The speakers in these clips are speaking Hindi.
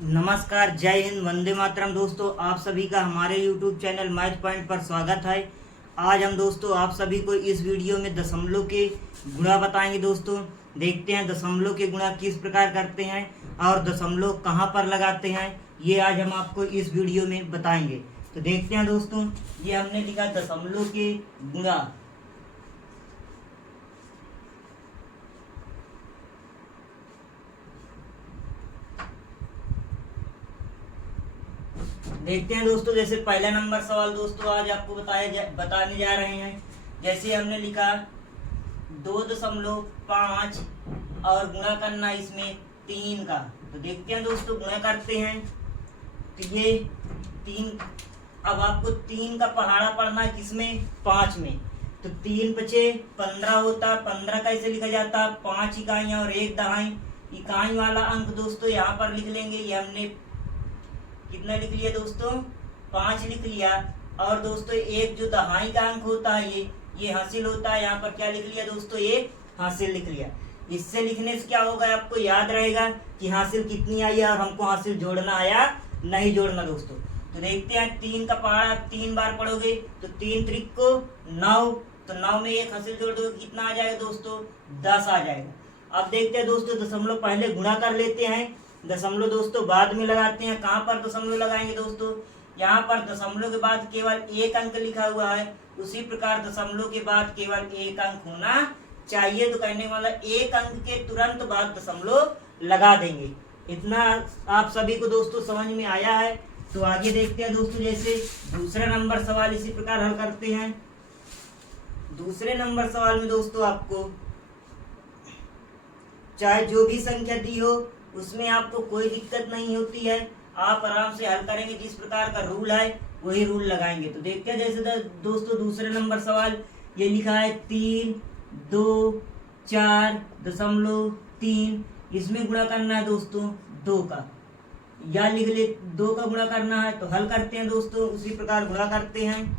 नमस्कार, जय हिंद, वंदे मातरम। दोस्तों, आप सभी का हमारे YouTube चैनल मैथ पॉइंट पर स्वागत है। आज हम दोस्तों आप सभी को इस वीडियो में दशमलव के गुणा बताएंगे। दोस्तों, देखते हैं दशमलव के गुणा किस प्रकार करते हैं और दशमलव कहाँ पर लगाते हैं, ये आज हम आपको इस वीडियो में बताएंगे। तो देखते हैं दोस्तों, ये हमने लिखा दशमलव के गुणा। देखते हैं दोस्तों, जैसे पहला नंबर सवाल दोस्तों आज आपको बताने जा रहे हैं। जैसे हमने लिखा 2.5 और गुणा करना इसमें 3 का। तो देखते हैं दोस्तों, गुणा करते हैं तो ये 3। अब आपको 3 का पहाड़ा पढ़ना है किसमें, 5 में। तो 3 पचे 15 होता। 15 कैसे लिखा जाता, 5 इकाइयां और 1 दहाई। इकाई वाला अंक दोस्तों यहाँ पर लिख लेंगे। ये हमने कितना लिख लिया दोस्तों, 5 लिख लिया। और दोस्तों एक जो दहाई का अंक होता है ये हासिल होता है। यहाँ पर क्या लिख लिया दोस्तों, एक हासिल लिख लिया। इससे लिखने से क्या होगा, आपको याद रहेगा कि हासिल कितनी आई है और हमको हासिल जोड़ना आया नहीं जोड़ना दोस्तों। तो देखते हैं 3 का पहाड़ा 3 बार पढ़ोगे तो 3 त्रिक को 9। तो 9 में एक हासिल जोड़ दोगे, कितना आ जाएगा दोस्तों, 10 आ जाएगा। अब देखते हैं दोस्तों, दशमलव पहले गुणा कर लेते हैं, दशमलव दोस्तों बाद में लगाते हैं। कहाँ पर दशमलव लगाएंगे दोस्तों, यहाँ पर दशमलव के बाद केवल एक अंक लिखा हुआ है, उसी प्रकार दशमलव के बाद केवल एक अंक होना चाहिए। तो कहने वाला एक अंक के तुरंत बाद दशमलव लगा देंगे। इतना आप सभी को दोस्तों समझ में आया है। तो आगे देखते हैं दोस्तों, जैसे दूसरा नंबर सवाल इसी प्रकार हल करते हैं। दूसरे नंबर सवाल में दोस्तों आपको चाहे जो भी संख्या दी हो उसमें आपको कोई दिक्कत नहीं होती है, आप आराम से हल करेंगे। जिस प्रकार का रूल है वही रूल लगाएंगे। तो देखते हैं जैसे दोस्तों दूसरे नंबर सवाल ये लिखा है 3, 2, 4.3। इसमें गुणा करना है दोस्तों 2 का, या लिख ले 2 का गुणा करना है। तो हल करते हैं दोस्तों, उसी प्रकार गुणा करते हैं।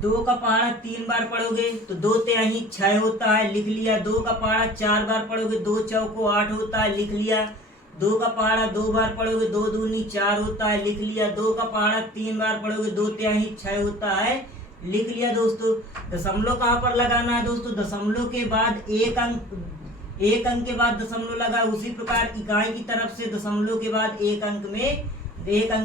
2 का पहाड़ा 3 बार पढ़ोगे तो 2 तिहाई 6 होता है, लिख लिया। 2 का पहाड़ा 4 बार पढ़ोगे 2 चौको 8 होता है, लिख लिया। 2 का पहाड़ा 2 बार पढ़ोगे 2 दूनी 4 होता है, लिख लिया। 2 का पहाड़ा 3 बार पढ़ोगे 2 तिहाई 6 होता है, लिख लिया दोस्तों। दशमलव कहाँ पर लगाना है दोस्तों, दशमलव के बाद एक अंक के बाद दशमलव लगा। उसी प्रकार इकाई की तरफ से दशमलव के बाद एक अंक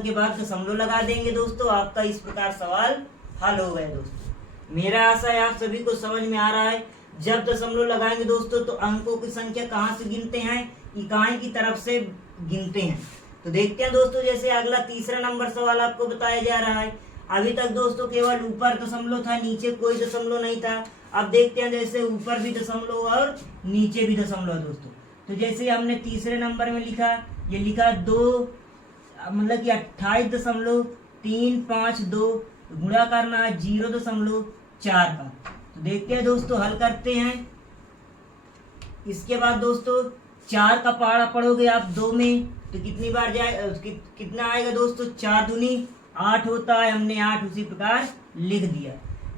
के बाद दशमलव लगा देंगे दोस्तों। आपका इस प्रकार सवाल हल हो गया दोस्तों। मेरा आशा है आप सभी को समझ में आ रहा है। जब दशमलव लगाएंगे दोस्तों तो अंकों की संख्या कहाँ से गिनते हैं, इकाई की तरफ से गिनते हैं। तो देखते हैं दोस्तों, जैसे अगला तीसरा नंबर सवाल आपको बताया जा रहा है। अभी तक दोस्तों केवल ऊपर दशमलव था, नीचे कोई दशमलव नहीं था। अब देखते हैं जैसे ऊपर भी दशमलव और नीचे भी दशमलव दोस्तों। तो जैसे हमने तीसरे नंबर में लिखा, ये लिखा 2 मतलब कि 28.352 गुणा करना है 0.4 का। तो देखते हैं दोस्तों, हल करते हैं। इसके बाद दोस्तों 4 का पहाड़ा पढ़ोगे आप 2 में तो कितनी बार कितना आएगा दोस्तों, 4 दूनी 8 होता है, हमने 8 उसी प्रकार लिख दिया।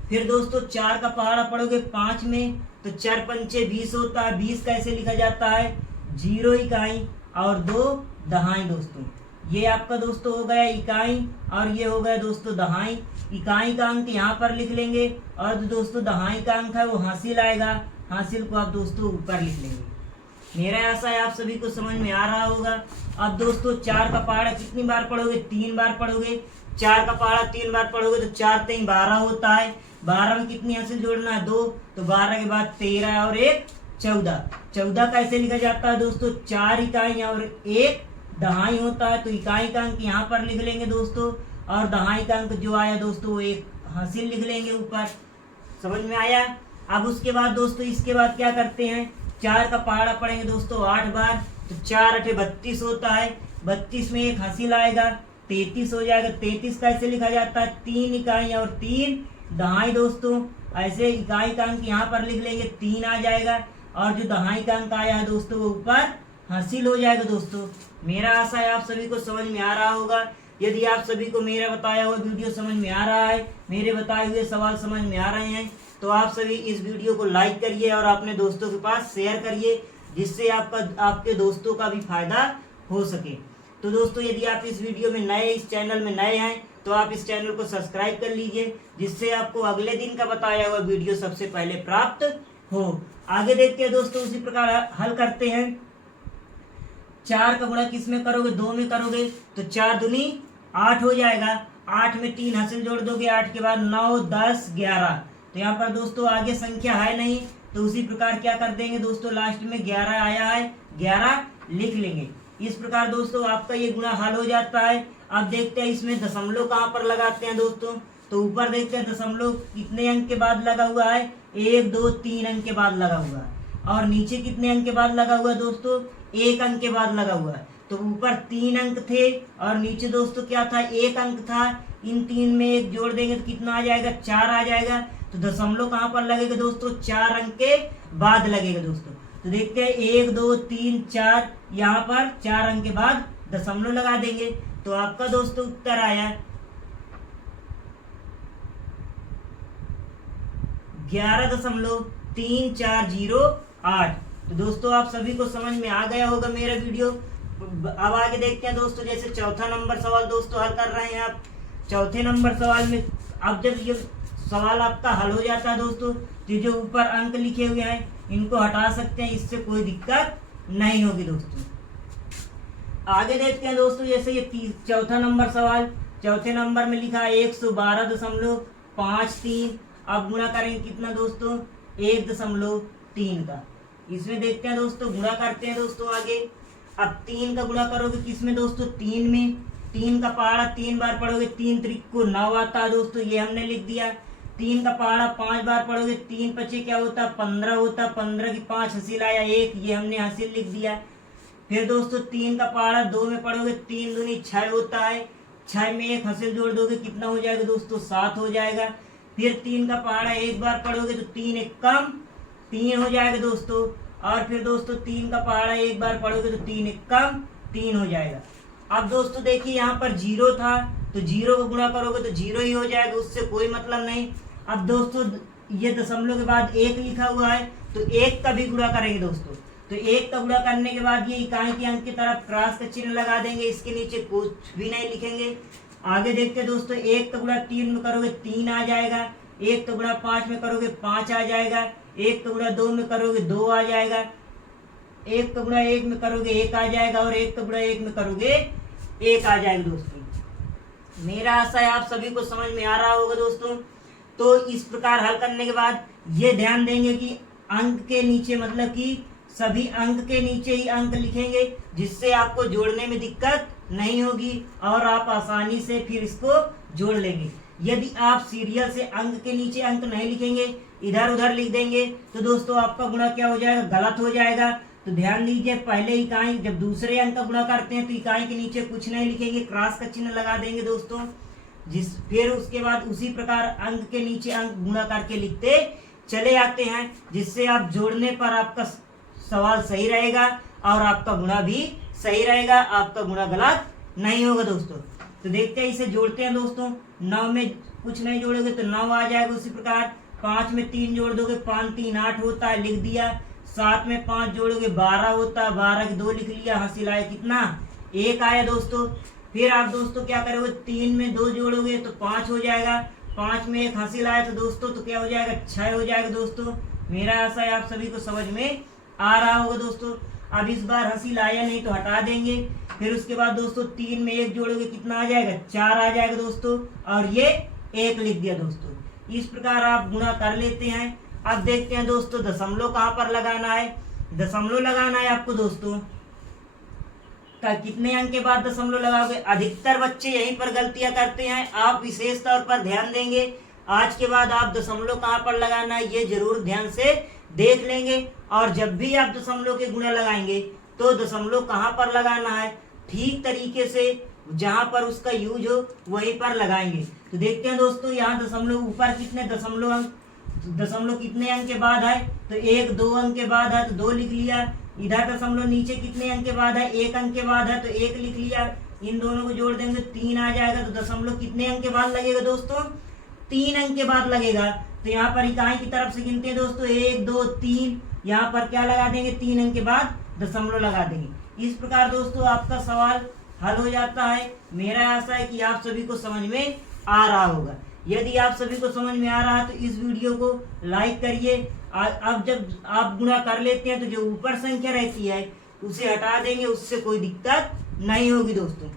फिर दोस्तों 4 का पहाड़ा पढ़ोगे 5 में तो 4 पंचे 20 होता है। 20 कैसे लिखा जाता है, 0 इकाई और 2 दहाई दोस्तों। ये आपका दोस्तों हो गया इकाई और ये हो गया दोस्तों दहाई। इकाई का अंक यहाँ पर लिख लेंगे और जो दोस्तों दहाई का अंक है वो हासिल आएगा, हासिल को आप दोस्तों ऊपर लिख लेंगे। मेरा आशा है आप सभी को समझ में आ रहा होगा। अब दोस्तों 4 का पहाड़ा कितनी बार पढ़ोगे, 3 बार पढ़ोगे। 4 का पहाड़ा 3 बार पढ़ोगे तो 4 3 12 होता है। 12 में कितनी हासिल जोड़ना है, 2। तो 12 के बाद 13 और 1 14। 14 कैसे लिखा जाता है दोस्तों, 4 इकाई और 1 दहाई होता है। तो इकाई का अंक यहाँ पर लिख लेंगे दोस्तों और दहाई का अंक जो आया दोस्तों वो एक हासिल लिख लेंगे ऊपर। समझ में आया। अब उसके बाद दोस्तों इसके बाद क्या करते हैं, 4 का पहाड़ा पढ़ेंगे दोस्तों 8 बार तो 4 8 32 होता है। 32 में एक हासिल आएगा, 33 हो जाएगा। 33 कैसे लिखा जाता है, 3 इकाई और 3 दहाई दोस्तों। ऐसे इकाई का अंक यहाँ पर लिख लेंगे, 3 आ जाएगा और जो दहाई का अंक आया है दोस्तों वो ऊपर हासिल हो जाएगा दोस्तों। मेरा आशा है आप सभी को समझ में आ रहा होगा। यदि आप सभी को मेरा बताया हुआ वीडियो समझ में आ रहा है, मेरे बताए हुए सवाल समझ में आ रहे हैं, तो आप सभी इस वीडियो को लाइक करिए और अपने दोस्तों के पास शेयर करिए, जिससे आपके दोस्तों का भी फायदा हो सके। तो दोस्तों यदि आप इस वीडियो में नए, इस चैनल में नए हैं तो आप इस चैनल को सब्सक्राइब कर लीजिए, जिससे आपको अगले दिन का बताया हुआ वीडियो सबसे पहले प्राप्त हो। आगे देखते हैं दोस्तों, उसी प्रकार हल करते हैं। 4 का गुणा किस में करोगे? 2 में करोगे तो 4 दूनी 8 हो जाएगा। 8 में 3 हासिल जोड़ दोगे, 8 के बाद 9, 10, 11। तो यहाँ पर दोस्तों आगे संख्या है नहीं, तो उसी प्रकार क्या कर देंगे दोस्तों, लास्ट में 11 आया है, 11 लिख लेंगे। इस प्रकार दोस्तों आपका ये गुणा हल हो जाता है। अब देखते हैं इसमें दशमलव कहाँ पर लगाते हैं दोस्तों। तो ऊपर देखते हैं दशमलव कितने अंक के बाद लगा हुआ है, 1, 2, 3 अंक के बाद लगा हुआ है। और नीचे कितने अंक के बाद लगा हुआ है दोस्तों, 1 अंक के बाद लगा हुआ है। तो ऊपर 3 अंक थे और नीचे दोस्तों क्या था, 1 अंक था। इन 3 में 1 जोड़ देंगे तो कितना आ जाएगा, 4 आ जाएगा। तो दशमलव कहाँ पर लगेगा दोस्तों, 4 अंक के बाद लगेगा दोस्तों। तो देखते हैं 1, 2, 3, 4, यहाँ पर 4 अंक के बाद दशमलव लगा देंगे। तो आपका दोस्तों उत्तर आया 11.3408। तो दोस्तों आप सभी को समझ में आ गया होगा मेरा वीडियो। अब आगे देखते हैं दोस्तों, जैसे चौथा नंबर सवाल दोस्तों हल कर रहे हैं आप। चौथे नंबर सवाल में अब जब ये सवाल आपका हल हो जाता है दोस्तों, तो जो ऊपर अंक लिखे हुए हैं इनको हटा सकते हैं, इससे कोई दिक्कत नहीं होगी दोस्तों। आगे देखते हैं दोस्तों, जैसे ये चौथा नंबर सवाल, चौथे नंबर में लिखा है 112.53। अब गुणा करेंगे कितना दोस्तों, 1.3 का। इसमें देखते हैं दोस्तों, गुणा करते हैं दोस्तों आगे। अब 3 का गुणा करोगे किसमें दोस्तों, 3 में। 3 का पहाड़ा 3 बार पढ़ोगे, 3 त्रिक को 9 आता है दोस्तों, ये हमने लिख दिया। 3 का पहाड़ा 5 बार पढ़ोगे, 3 पचे क्या होता है, 15 होता। 15 की 5 हासिल आया 1, ये हमने हासिल लिख दिया। फिर दोस्तों 3 का पहाड़ा 2 में पढ़ोगे, 3 दूनी 6 होता है। 6 में 1 हासिल जोड़ दोगे, कितना हो जाएगा दोस्तों, 7 हो जाएगा। फिर 3 का पहाड़ा 1 बार पढ़ोगे तो 3 एक कम 3 हो जाएगा दोस्तों। और फिर दोस्तों 3 का पहाड़ा 1 बार पढ़ोगे तो 3 एक कम 3 हो जाएगा। अब दोस्तों देखिए यहाँ पर 0 था, तो 0 को गुणा करोगे तो 0 ही हो जाएगा, उससे कोई मतलब नहीं। अब दोस्तों ये दशमलव के बाद 1 लिखा हुआ है, तो 1 का भी गुणा करेंगे दोस्तों। तो 1 का गुणा करने के बाद ये इकाई के अंक की तरफ क्रॉस का चिन्ह लगा देंगे, इसके नीचे कुछ भी नहीं लिखेंगे। आगे देखते हैं दोस्तों, 1 का गुणा 3 में करोगे 3 आ जाएगा। 1 का गुणा 5 में करोगे 5 आ जाएगा। 1 का गुणा 2 में करोगे 2 आ जाएगा। 1 का गुणा 1 में करोगे 1 आ जाएगा। और 1 का गुणा 1 में करोगे 1 आ जाएगा दोस्तों। मेरा आशा है आप सभी को समझ में आ रहा होगा दोस्तों। तो इस प्रकार हल करने के बाद ये ध्यान देंगे कि अंक के नीचे, मतलब कि सभी अंक के नीचे ही अंक लिखेंगे, जिससे आपको जोड़ने में दिक्कत नहीं होगी और आप आसानी से फिर इसको जोड़ लेंगे। यदि आप सीरियल से अंक के नीचे अंक नहीं लिखेंगे, इधर उधर लिख देंगे, तो दोस्तों आपका गुणा क्या हो जाएगा, गलत हो जाएगा। तो ध्यान दीजिए, पहले इकाई जब दूसरे अंक का गुणा करते हैं तो इकाई के नीचे कुछ नहीं लिखेंगे, क्रॉस का चिन्ह लगा देंगे दोस्तों। फिर उसके बाद उसी प्रकार अंक के नीचे अंक गुणा करके लिखते चले आते हैं, जिससे आप जोड़ने पर आपका सवाल सही रहेगा और आपका गुणा भी सही रहेगा, आपका गुणा गलत नहीं होगा दोस्तों। तो देखते हैं, इसे जोड़ते हैं दोस्तों। 9 में कुछ नहीं जोड़ोगे तो 9 आ जाएगा। उसी प्रकार 5 में 3 जोड़ दोगे, 5 3 8 होता है, लिख दिया। 7 में 5 जोड़ोगे 12 होता है, 12 के 2 लिख लिया। हासिल आया कितना, 1 आया दोस्तों। फिर आप दोस्तों क्या करोगे, 3 में 2 जोड़ोगे तो 5 हो जाएगा। 5 में 1 हासिल आया तो दोस्तों तो क्या हो जाएगा, 6 हो जाएगा दोस्तों। मेरा आशा है आप सभी को समझ में आ रहा होगा दोस्तों। अब इस बार हासिल आया नहीं तो हटा देंगे। फिर उसके बाद दोस्तों 3 में 1 जोड़ोगे, कितना आ जाएगा, 4 आ जाएगा दोस्तों। और ये 1 लिख दिया दोस्तों। इस प्रकार आप गुणा कर लेते हैं। अब देखते हैं दोस्तों, दशमलव कहाँ पर लगाना है। दशमलव लगाना है आपको दोस्तों, कितने अंक के बाद दशमलव लगाओगे। अधिकतर बच्चे यहीं पर गलतियां करते हैं, आप विशेष तौर पर ध्यान देंगे। आज के बाद आप दशमलव कहाँ पर लगाना है ये जरूर ध्यान से देख लेंगे। और जब भी आप दशमलव के गुणा लगाएंगे तो दशमलव कहाँ पर लगाना है, ठीक तरीके से जहां पर उसका यूज हो वहीं पर लगाएंगे। तो देखते हैं दोस्तों, यहाँ दशमलव ऊपर कितने दशमलव अंक, दशमलव कितने अंक के बाद है, तो 1 2 अंक के बाद है तो 2 लिख लिया। इधर दशमलव नीचे कितने अंक के बाद है, 1 अंक के बाद है तो 1 लिख लिया। इन दोनों को जोड़ देंगे 3 आ जाएगा। तो दशमलव कितने अंक के बाद लगेगा दोस्तों, 3 अंक के बाद लगेगा। तो यहाँ पर इकाई की तरफ से गिनते हैं दोस्तों, 1 2 3, यहाँ पर क्या लगा देंगे, 3 अंक के बाद दशमलव लगा देंगे। इस प्रकार दोस्तों आपका सवाल हल हो जाता है। मेरा आशा है कि आप सभी को समझ में आ रहा होगा। यदि आप सभी को समझ में आ रहा है तो इस वीडियो को लाइक करिए। अब जब आप गुणा कर लेते हैं तो जो ऊपर संख्या रहती है उसे हटा देंगे, उससे कोई दिक्कत नहीं होगी दोस्तों।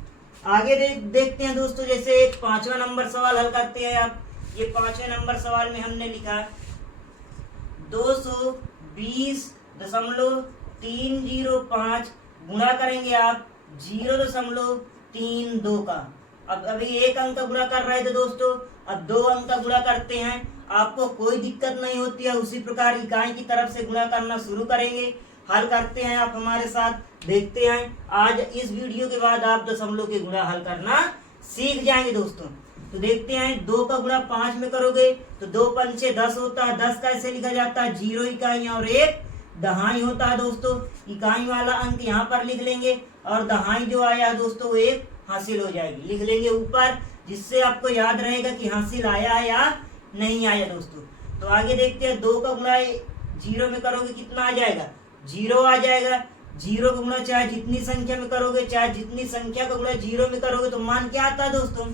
आगे देखते हैं दोस्तों, जैसे एक 5वां नंबर सवाल हल करते हैं। आप ये 5वें नंबर सवाल में हमने लिखा 220.305 गुणा करेंगे आप 0.32 का। अब अभी एक अंक का गुणा कर रहे थे दोस्तों, अब 2 अंक का गुणा करते हैं। आपको कोई दिक्कत नहीं होती है। उसी प्रकार इकाई की तरफ से गुणा करना शुरू करेंगे। हल करते हैं आप हमारे साथ, देखते हैं। आज इस वीडियो के बाद आप दशमलव के गुणा हल करना सीख जाएंगे दोस्तों। तो देखते हैं, 2 का गुणा 5 में करोगे तो 2 पंचे 10 होता है। 10 कैसे लिखा जाता है? 0 इकाई और 1 दहाई होता है दोस्तों। इकाई वाला अंक यहाँ पर लिख लेंगे और दहाई जो आया दोस्तों वो 1 हासिल हो जाएगी, लिख लेंगे ऊपर, जिससे आपको याद रहेगा कि हासिल आया है या नहीं आया दोस्तों। तो आगे देखते हैं, 2 का गुणा 0 में करोगे कितना आ जाएगा? 0 आ जाएगा। 0 का गुणा चाहे जितनी संख्या में करोगे, चाहे जितनी संख्या का गुणा 0 में करोगे तो मान क्या आता है दोस्तों?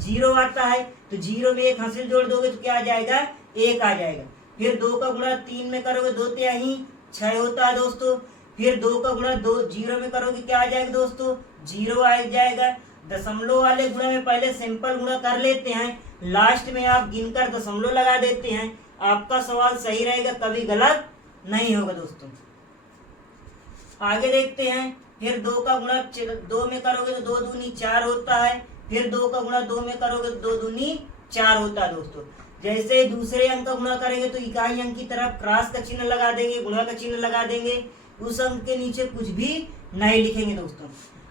0 आता है। तो 0 में 1 हासिल जोड़ दोगे तो क्या आ जाएगा? 1 आ जाएगा। फिर 2 का गुणा 3 में करोगे 2 तिहाई 6 होता है दोस्तों। फिर 2 का गुणा 0 में करोगे क्या आ जाएगा दोस्तों? 0 आ जाएगा। दशमलव वाले गुणा में पहले सिंपल गुणा कर लेते हैं, लास्ट में आप गिनकर दशमलव लगा देते हैं। आपका सवाल सही रहेगा, कभी गलत नहीं होगा दोस्तों। आगे देखते हैं, फिर 2 का गुणा 2 में करोगे तो 2 दूनी 4 होता है। फिर 2 का गुणा 2 में करोगे तो 2 दूनी 4 होता है दोस्तों। जैसे दूसरे अंक का गुणा करेंगे तो इकाई अंक की तरफ क्रॉस का चिन्ह लगा देंगे, गुणा का चिन्ह लगा देंगे। उस अंक के नीचे कुछ भी नहीं लिखेंगे दोस्तों।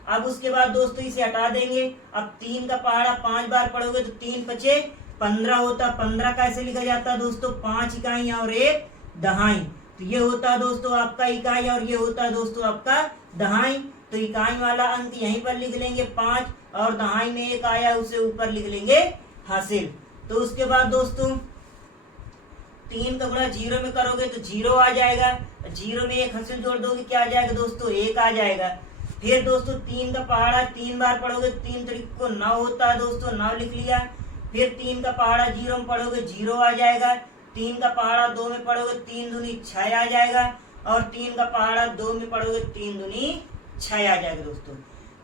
अब उसके बाद दोस्तों इसे हटा देंगे। अब 3 का पहाड़ा 5 बार पढ़ोगे तो 3 पचे 15 होता। 15 कैसे लिखा जाता है दोस्तों? 5 इकाई और 1 दहाई। तो ये होता है दोस्तों आपका इकाई और ये होता है दोस्तों आपका दहाई। तो इकाई वाला अंक यहीं पर लिख लेंगे 5 और दहाई में 1 आया उसे ऊपर लिख लेंगे हासिल। तो उसके बाद दोस्तों 3 का गुणा 0 में करोगे तो 0 आ जाएगा। 0 में 1 हासिल जोड़ दोगे क्या आ जाएगा दोस्तों? 1 आ जाएगा। फिर दोस्तों 3 का पहाड़ा 3 बार पढ़ोगे 3 तरीक को 9 होता है दोस्तों, 9 लिख लिया। फिर 3 का पहाड़ा 0 में पढ़ोगे 0 आ जाएगा। 3 का पहाड़ा 2 में पढ़ोगे 3 दूनी 6 आ जाएगा। और 3 का पहाड़ा 2 में पढ़ोगे 3 दूनी 6 आ जाएगा दोस्तों।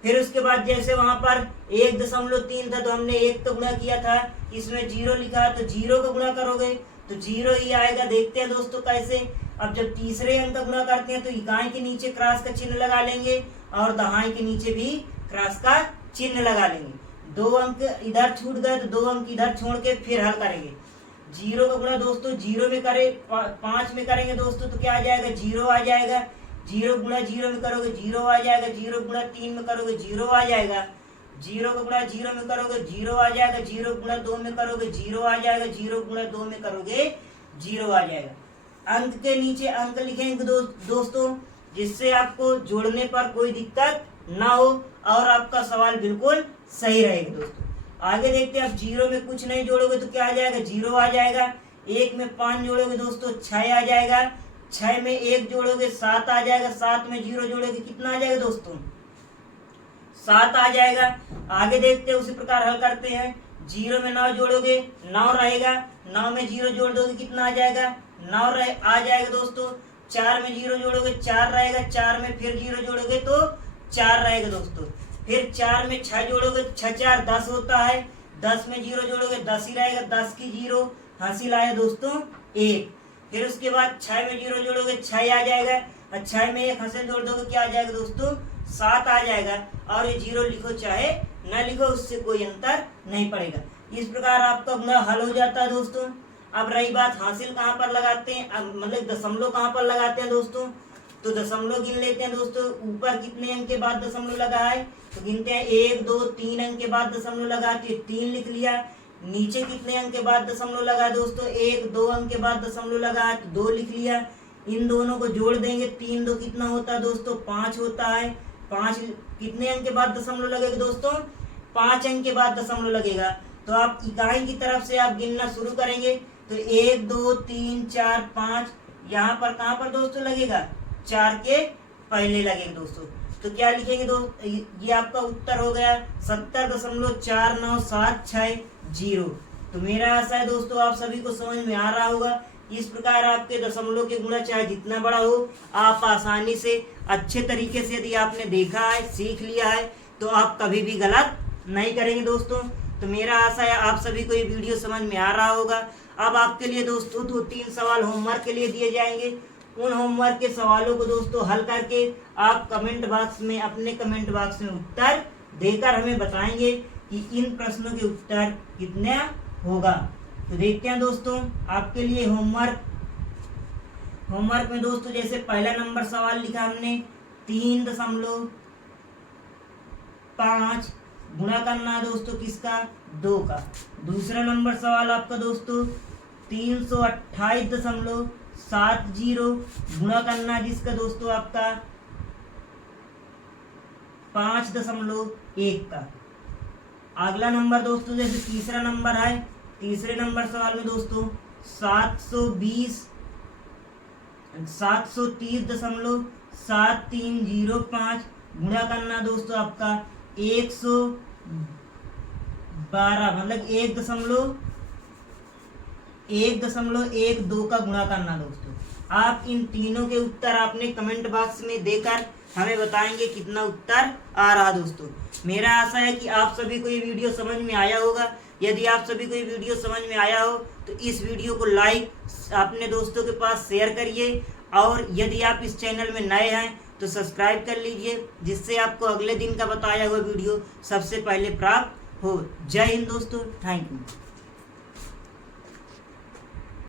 फिर उसके बाद जैसे वहां पर 1.3 था तो हमने 1 का गुणा किया था, इसमें 0 लिखा तो 0 का गुणा करोगे तो 0 ही आएगा। देखते हैं दोस्तों कैसे। अब जब तीसरे अंक का गुणा करते हैं तो इकाई के नीचे क्रॉस का चिन्ह लगा लेंगे और दहाई के नीचे भी क्रॉस का चिन्ह लगा लेंगे। 2 अंक इधर छूट गए तो 2 अंक इधर छोड़ के फिर हल करेंगे। 0 का गुणा दोस्तों 0 में करे 5 में करेंगे दोस्तों तो क्या आ जाएगा? 0 आ जाएगा। 0 गुणा 0 में करोगे 0 आ जाएगा। 0 गुणा 3 में करोगे 0 आ जाएगा। 0 का गुणा 0 में करोगे 0 आ जाएगा। 0 गुणा 2 में करोगे 0 आ जाएगा। 0 गुणा 2 में करोगे 0 आ जाएगा। अंक के नीचे अंक लिखेंगे दोस्तों, जिससे आपको जोड़ने पर कोई दिक्कत ना हो और आपका सवाल बिल्कुल सही रहेगा दोस्तों। आगे देखते हैं, अब 0 में कुछ नहीं जोड़ोगे तो क्या आ जाएगा? 0 आ जाएगा। 1 में 5 जोड़ोगे दोस्तों 6 आ जाएगा। 6 में 1 जोड़ोगे 7 आ जाएगा। 7 में 0 जोड़ोगे कितना आ जाएगा दोस्तों? 7 आ जाएगा। आगे देखते हैं, उसी प्रकार हल करते हैं। 0 में 9 जोड़ोगे 9 रहेगा। 9 में 0 जोड़ दोगे कितना आ जाएगा? 9 आ जाएगा दोस्तों। 4 में 0 जोड़ोगे 4 रहेगा। 4 में फिर 0 जोड़ोगे तो 4 रहेगा दोस्तों। फिर 4 में 6 जोड़ोगे 6 4 10 होता है। 10 में 0 जोड़ोगे 10 ही रहेगा। 10 की 0 हासिल आया दोस्तों 1। फिर उसके बाद 6 में 0 जोड़ोगे 6 आ जाएगा और 6 में 1 हासिल जोड़ दोगे क्या आ जाएगा दोस्तों? 7 आ जाएगा। और ये 0 लिखो चाहे न लिखो उससे कोई अंतर नहीं पड़ेगा। इस प्रकार आपका गुणा हल हो जाता है दोस्तों। अब रही बात हासिल कहाँ पर लगाते हैं, मतलब दशमलव कहाँ पर लगाते हैं दोस्तों, तो दशमलव गिन लेते हैं दोस्तों। ऊपर कितने अंक के बाद दशमलव लगा है तो गिनते हैं 1 2 3 अंक के बाद दशमलव लगा तो 3 लिख लिया। नीचे कितने अंक के बाद दशमलव लगा दोस्तों? 1 2 अंक के बाद दशमलव लगा है तो 2 लिख लिया। इन दोनों को जोड़ देंगे 3 2 कितना होता है दोस्तों? 5 होता है। 5 कितने अंक के बाद दशमलव लगेगा दोस्तों? 5 अंक के बाद दशमलव लगेगा। तो आप इकाई की तरफ से आप गिनना शुरू करेंगे तो 1 2 3 4 5 यहाँ पर कहाँ पर दोस्तों लगेगा? 4 के पहले लगेंगे दोस्तों। तो क्या लिखेंगे दोस्त, ये आपका उत्तर हो गया 70.49760। तो मेरा आशा है दोस्तों आप सभी को समझ में आ रहा होगा। इस प्रकार आपके दशमलव के गुणा चाहे जितना बड़ा हो, आप आसानी से अच्छे तरीके से यदि आपने देखा है, सीख लिया है, तो आप कभी भी गलत नहीं करेंगे दोस्तों। तो मेरा आशा है आप सभी को ये वीडियो समझ में आ रहा होगा। अब आपके लिए दोस्तों 2-3 सवाल होमवर्क के लिए दिए जाएंगे। उन होमवर्क के सवालों को दोस्तों हल करके आप कमेंट बॉक्स में, अपने कमेंट बॉक्स में उत्तर देकर हमें बताएंगे कि इन प्रश्नों के उत्तर कितने होगा। तो देखते हैं दोस्तों आपके लिए होमवर्क में दोस्तों जैसे पहला नंबर सवाल लिखा हमने 3.5 गुणा करना है दोस्तों किसका, 2 का। दूसरा नंबर सवाल आपका दोस्तों 328.70 गुणा करना है जिसका दोस्तों आपका 5.1 का। अगला नंबर दोस्तों जैसे तीसरा नंबर है, तीसरे नंबर सवाल में दोस्तों 730.7305 गुणा करना दोस्तों आपका 112, मतलब 1.12 का गुणा करना दोस्तों। आप इन तीनों के उत्तर आपने कमेंट बॉक्स में देकर हमें बताएंगे कितना उत्तर आ रहा दोस्तों। मेरा आशा है कि आप सभी को ये वीडियो समझ में आया होगा। यदि आप सभी को ये वीडियो समझ में आया हो तो इस वीडियो को लाइक अपने दोस्तों के पास शेयर करिए, और यदि आप इस चैनल में नए हैं तो सब्सक्राइब कर लीजिए, जिससे आपको अगले दिन का बताया हुआ वीडियो सबसे पहले प्राप्त हो। जय हिंद दोस्तों, थैंक यू।